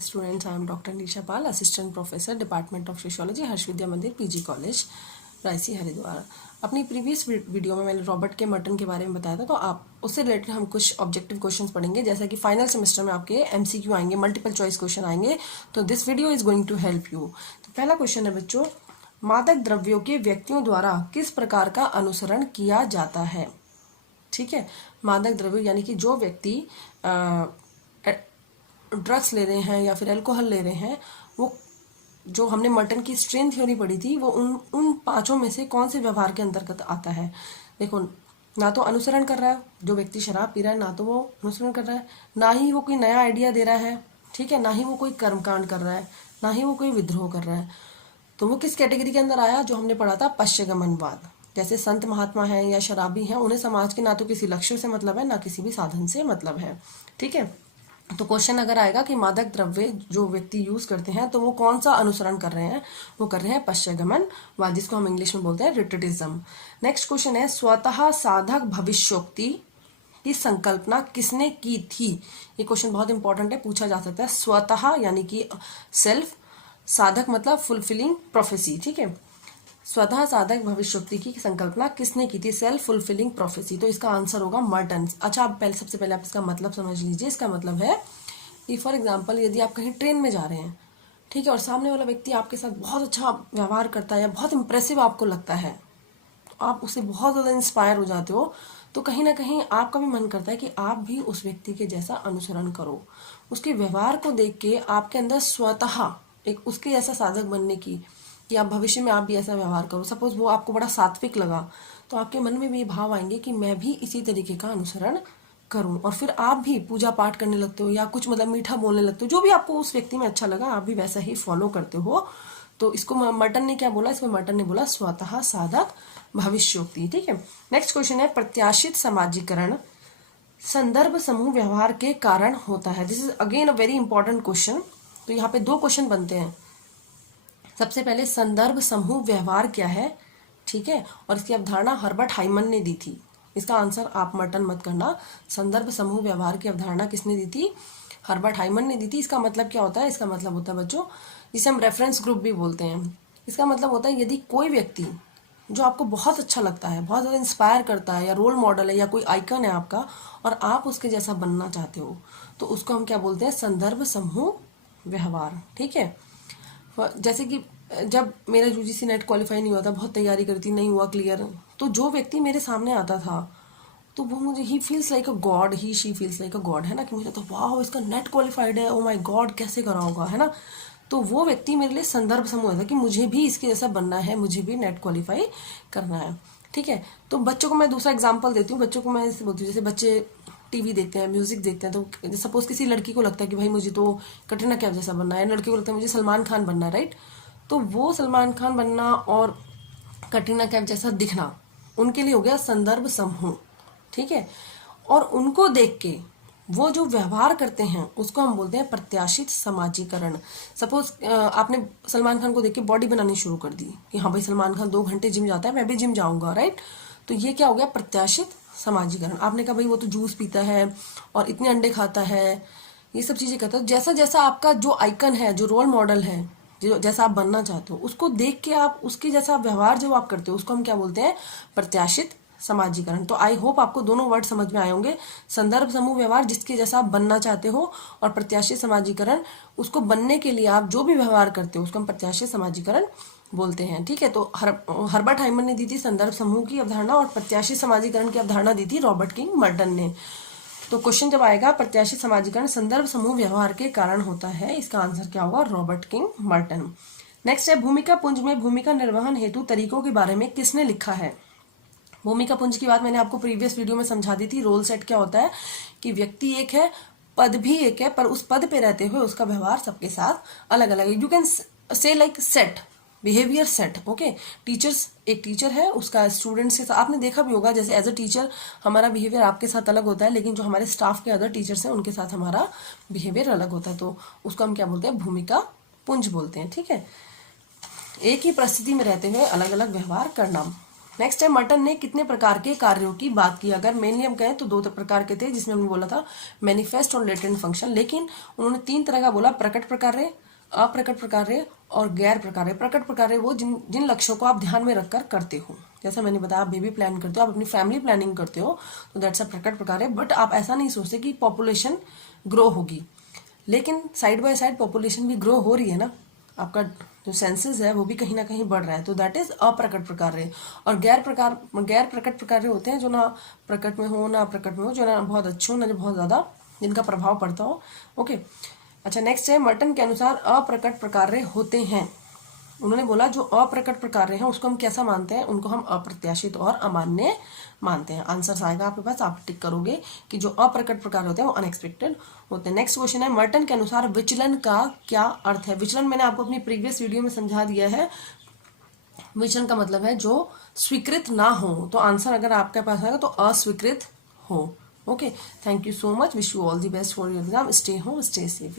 Students, I am Dr. Nisha Pal, Assistant Professor, Department of Sociology, हर्ष विद्या मंदिर PG college Raisi Haridwar. अपनी previous video में मैंने Robert के Merton के बारे में बताया था, तो आप उससे रिलेटेड हम कुछ ऑब्जेक्टिव क्वेश्चंस पढ़ेंगे, जैसा कि फाइनल सेमेस्टर में आपके MCQ आएंगे, मल्टीपल चॉइस क्वेश्चन आएंगे। तो this video is going to help you. तो पहला क्वेश्चन है बच्चों, मादक द्रव्यों के व्यक्तियों द्वारा किस प्रकार का अनुसरण किया जाता है। ठीक है, मादक द्रव्य यानी कि जो व्यक्ति ड्रग्स ले रहे हैं या फिर अल्कोहल ले रहे हैं, वो जो हमने मर्टन की स्ट्रेन थ्योरी पढ़ी थी, वो उन पांचों में से कौन से व्यवहार के अंतर्गत आता है। देखो, ना तो अनुसरण कर रहा है जो व्यक्ति शराब पी रहा है, ना तो वो अनुसरण कर रहा है, ना ही वो कोई नया आइडिया दे रहा है, ठीक है, ना ही वो कोई कर्मकांड कर रहा है, ना ही वो कोई विद्रोह कर रहा है। तो वो किस कैटेगरी के अंदर आया, जो हमने पढ़ा था पश्चगमनवाद। जैसे संत महात्मा हैं या शराबी हैं, उन्हें समाज के ना तो किसी लक्ष्य से मतलब है, ना किसी भी साधन से मतलब है। ठीक है, तो क्वेश्चन अगर आएगा कि मादक द्रव्य जो व्यक्ति यूज करते हैं, तो वो कौन सा अनुसरण कर रहे हैं, वो कर रहे हैं पश्चगमनवाद, जिसको हम इंग्लिश में बोलते हैं रिट्रीटिज्म। नेक्स्ट क्वेश्चन है, स्वतः साधक भविष्योक्ति की संकल्पना किसने की थी। ये क्वेश्चन बहुत इंपॉर्टेंट है, पूछा जा सकता है। स्वतः यानी कि सेल्फ, साधक मतलब फुलफिलिंग प्रोफेसी। ठीक है, स्वतः साधक भविष्योक्ति की संकल्पना किसने की थी, सेल्फ फुलफिलिंग प्रोफेसी। तो इसका आंसर होगा मर्टन। अच्छा, आप सबसे पहले आप इसका मतलब समझ लीजिए। इसका मतलब है कि फॉर एग्जांपल, यदि आप कहीं ट्रेन में जा रहे हैं, ठीक है, और सामने वाला व्यक्ति आपके साथ बहुत अच्छा व्यवहार करता है या बहुत इंप्रेसिव आपको लगता है, तो आप उससे बहुत ज़्यादा इंस्पायर हो जाते हो, तो कहीं ना कहीं आपका भी मन करता है कि आप भी उस व्यक्ति के जैसा अनुसरण करो। उसके व्यवहार को देख के आपके अंदर स्वतः एक उसके जैसा साधक बनने की, कि आप भविष्य में आप भी ऐसा व्यवहार करो। सपोज वो आपको बड़ा सात्विक लगा, तो आपके मन में भी भाव आएंगे कि मैं भी इसी तरीके का अनुसरण करूं, और फिर आप भी पूजा पाठ करने लगते हो या कुछ मतलब मीठा बोलने लगते हो, जो भी आपको उस व्यक्ति में अच्छा लगा आप भी वैसा ही फॉलो करते हो। तो इसको मर्टन ने क्या बोला, इसमें मर्टन ने बोला स्वतः साधक भविष्योक्ति। ठीक है, नेक्स्ट क्वेश्चन है, प्रत्याशित समाजीकरण संदर्भ समूह व्यवहार के कारण होता है। This is again a very important question. तो यहाँ पे दो क्वेश्चन बनते हैं। सबसे पहले, संदर्भ समूह व्यवहार क्या है, ठीक है, और इसकी अवधारणा हर्बर्ट हाइमन ने दी थी। इसका आंसर आप मर्टन मत करना। संदर्भ समूह व्यवहार की अवधारणा किसने दी थी, हर्बर्ट हाइमन ने दी थी। इसका मतलब क्या होता है, इसका मतलब होता है बच्चों, जिसे हम रेफरेंस ग्रुप भी बोलते हैं। इसका मतलब होता है, यदि कोई व्यक्ति जो आपको बहुत अच्छा लगता है, बहुत ज़्यादा इंस्पायर करता है, या रोल मॉडल है, या कोई आइकन है आपका, और आप उसके जैसा बनना चाहते हो, तो उसको हम क्या बोलते हैं, संदर्भ समूह व्यवहार। ठीक है, जैसे कि जब मेरा यूजीसी नेट क्वालिफाई नहीं हुआ था, बहुत तैयारी करी थी, नहीं हुआ क्लियर, तो जो व्यक्ति मेरे सामने आता था, तो वो मुझे he feels like a God, he she feels like a God, है ना, कि मुझे तो वाह इसका नेट क्वालिफाइड है, ओ माय गॉड कैसे करा होगा, है ना। तो वो व्यक्ति मेरे लिए संदर्भ समूह था कि मुझे भी इसके जैसा बनना है, मुझे भी नेट क्वालिफाई करना है। ठीक है, तो बच्चों को मैं दूसरा एग्जाम्पल देती हूँ। बच्चों को मैं ऐसे बोलती हूँ, जैसे बच्चे टीवी देखते हैं, म्यूजिक देखते हैं, तो सपोज किसी लड़की को लगता है कि भाई मुझे तो कटरीना कैफ जैसा बनना है, लड़के को लगता है मुझे सलमान खान बनना है, राइट। तो वो सलमान खान बनना और कटरीना कैफ जैसा दिखना उनके लिए हो गया संदर्भ समूह। ठीक है, और उनको देख के वो जो व्यवहार करते हैं उसको हम बोलते हैं प्रत्याशित समाजीकरण। सपोज आपने सलमान खान को देख के बॉडी बनानी शुरू कर दी कि हाँ भाई सलमान खान 2 घंटे जिम जाता है, मैं भी जिम जाऊंगा, राइट। तो ये क्या हो गया, प्रत्याशित समाजीकरण। आपने कहा भाई वो तो जूस पीता है और इतने अंडे खाता है, ये सब चीजें करता है। जैसा जैसा आपका जो आइकन है, जो रोल मॉडल है, जो जैसा आप बनना चाहते हो, उसको देख के आप उसके जैसा व्यवहार जो आप करते हो, उसको हम क्या बोलते हैं, प्रत्याशित समाजीकरण। तो आई होप आपको दोनों वर्ड समझ में आए होंगे। संदर्भ समूह व्यवहार जिसके जैसा आप बनना चाहते हो, और प्रत्याशित समाजीकरण उसको बनने के लिए आप जो भी व्यवहार करते हो उसको हम प्रत्याशित समाजीकरण बोलते हैं। ठीक है, तो हर्बर्ट हाइमन ने दी थी संदर्भ समूह की अवधारणा, और प्रत्याशित समाजीकरण की अवधारणा दी थी रॉबर्ट किंग मर्टन ने। तो क्वेश्चन जब आएगा प्रत्याशित समाजीकरण संदर्भ समूह व्यवहार के कारण होता है, इसका आंसर क्या होगा, रॉबर्ट किंग मर्टन। नेक्स्ट है, भूमिका पुंज में भूमिका निर्वहन हेतु तरीकों के बारे में किसने लिखा है। भूमिका पुंज की बात मैंने आपको प्रीवियस वीडियो में समझा दी थी। रोल सेट क्या होता है कि व्यक्ति एक है, पद भी एक है, पर उस पद पे रहते हुए उसका व्यवहार सबके साथ अलग अलग है। You can say like set, behaviour set. Okay, teachers, एक टीचर है, उसका स्टूडेंट्स के साथ आपने देखा भी होगा, जैसे एज अ टीचर हमारा बिहेवियर आपके साथ अलग होता है, लेकिन जो हमारे स्टाफ के अदर टीचर्स हैं उनके साथ हमारा बिहेवियर अलग होता है। तो उसको हम क्या बोलते हैं, भूमिका पुंज बोलते हैं। ठीक है, एक ही परिस्थिति में रहते हुए अलग अलग व्यवहार करना। नेक्स्ट है मर्टन ने कितने प्रकार के कार्यों की बात की। अगर मेनली हम कहें तो 2 प्रकार के थे, जिसमें हमने बोला था मैनिफेस्ट और लेटेंट फंक्शन, लेकिन उन्होंने 3 तरह का बोला, प्रकट प्रकार्य, अप्रकट प्रकार्य और गैर प्रकार्य। प्रकट प्रकार्य वो जिन लक्ष्यों को आप ध्यान में रखकर करते हो, जैसा मैंने बताया आप बेबी प्लान करते हो, आप अपनी फैमिली प्लानिंग करते हो, तो दैट्स अ प्रकट प्रकार्य। बट आप ऐसा नहीं सोचते कि पॉपुलेशन ग्रो होगी, लेकिन साइड बाय साइड पॉपुलेशन भी ग्रो हो रही है ना, आपका जो सेंसेस है वो भी कहीं ना कहीं बढ़ रहा है, तो दैट इज अप्रकट प्रकार्य। और गैर प्रकट प्रकार्य होते हैं जो ना प्रकट में हो ना प्रकट में हो, जो ना बहुत अच्छे हो ना बहुत ज्यादा जिनका प्रभाव पड़ता हो। ओके, अच्छा नेक्स्ट है मर्टन के अनुसार अप्रकट प्रकार्य होते हैं। उन्होंने बोला जो अप्रकट प्रकार्य हैं उसको हम कैसा मानते हैं, उनको हम अप्रत्याशित और अमान्य मानते हैं। आंसर आएगा आपके पास, आप टिक करोगे कि जो अप्रकट प्रकार होते हैं वो अनएक्सपेक्टेड होते हैं। नेक्स्ट क्वेश्चन है मर्टन के अनुसार विचलन का क्या अर्थ है। विचलन मैंने आपको अपनी प्रीवियस वीडियो में समझा दिया है। विचलन का मतलब है जो स्वीकृत ना हो, तो आंसर अगर आपके पास आएगा तो अस्वीकृत हो। Okay, thank you so much, wish you all the best for your exam, stay home stay safe.